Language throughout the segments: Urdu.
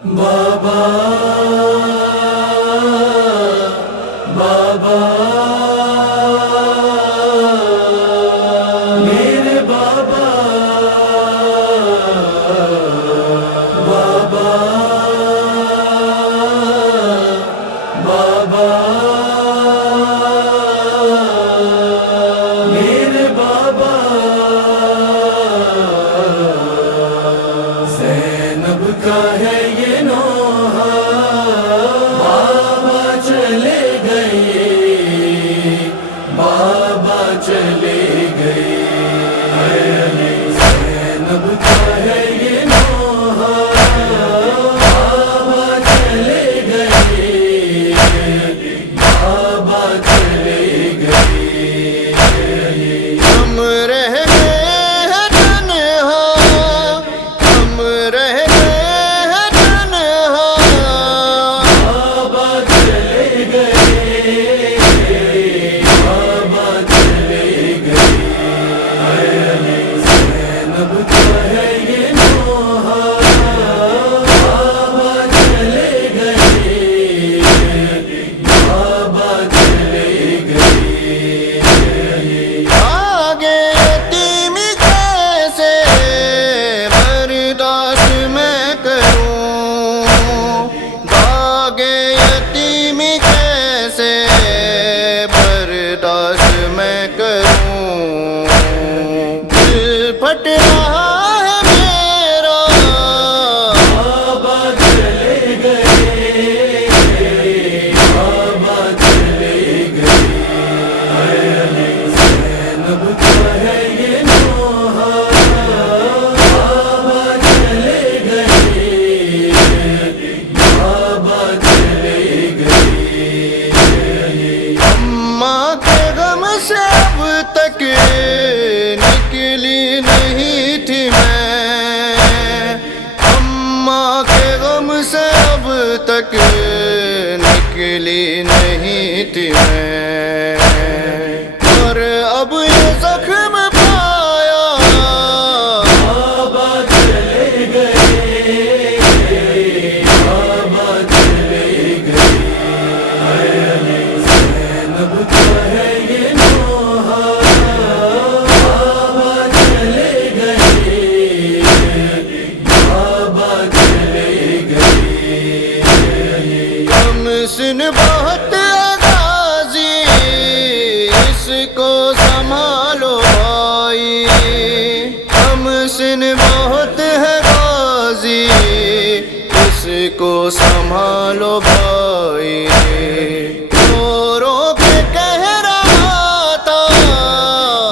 بابا بابا میرے بابا بابا بابا میرے بابا زینب کا ہے یہ نوحہ بابا چلے گئے بابا چلے گئے زینب کا ہے یہ نوحہ بابا چلے گئے بابا چلے گئے ہم رہ گئے ہیں تنہا ہم رہ گئے ہیں تنہا بابا چلے گئے بابا چلے گئے زینب کا ہے یہ نوحہ بابا چلے گئے بابا چلے گئے آگے یتیمی کیسے برداشت میں کروں آگے یتیمی کیسے برداشت میں کروں دل پھٹ رہا ہے میرا بابا چلے گئے بابا چلے گئے زینب کا ہے یہ نوحہ بابا چلے گئے بابا چلے گئے اماں کے غم سے اب تک نکلی نہیں تھی میں اماں کے غم سے اب تک نکلی نہیں تھی میں اور اب یہ زخم پایا بابا چلے گئے بابا چلے گئے زینب کا ہے یہ نوحہ بابا چلے گئے بابا چلے گئے ہم سن بہت غازی اس کو سنبھالو بھائی ہم سن بہت ہے غازی اس کو سنبھالو بھائی رو رو کے کہہ رہا تھا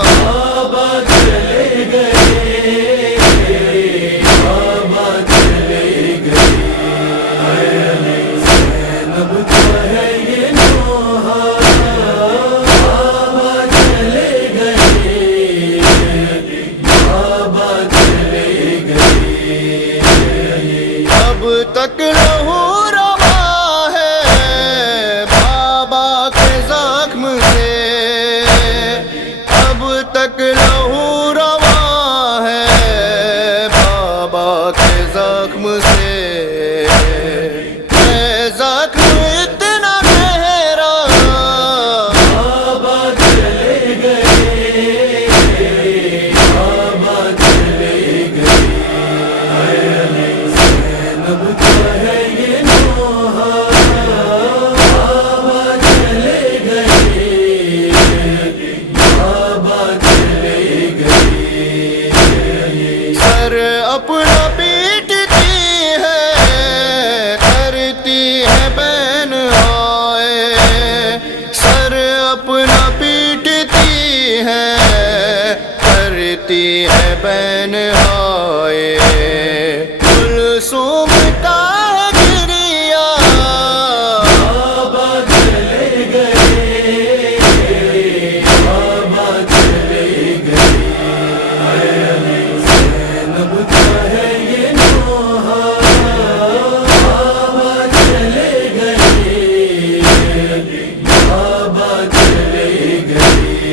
بابا چلے گئے بابا چلے گئے زینب کا ہے یہ نوحہ بابا چلے گئے بابا چلے گئے اب تک لہو روا ہے بابا کے زخم سے اب تک لہو روا ہے بابا کے زخم سے ہے زخم اتنا گہرا بابا چلے گئے بابا چلے گئے زینب کا ہے یہ نوحہ بابا چلے گئے بابا چلے گئے سر اپنا پیٹتی ہے کرتی ہے بہن آئے سر اپنا پیٹتی ہے کرتی ہے بہن آئے کلثوم کا گریا بابا چلے گئے بابا چلے گئے زینب کا ہے یہ نوحہ بابا چلے گئے بابا چلے گئے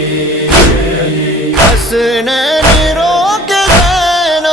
حسنین رو کے زینب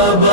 بابا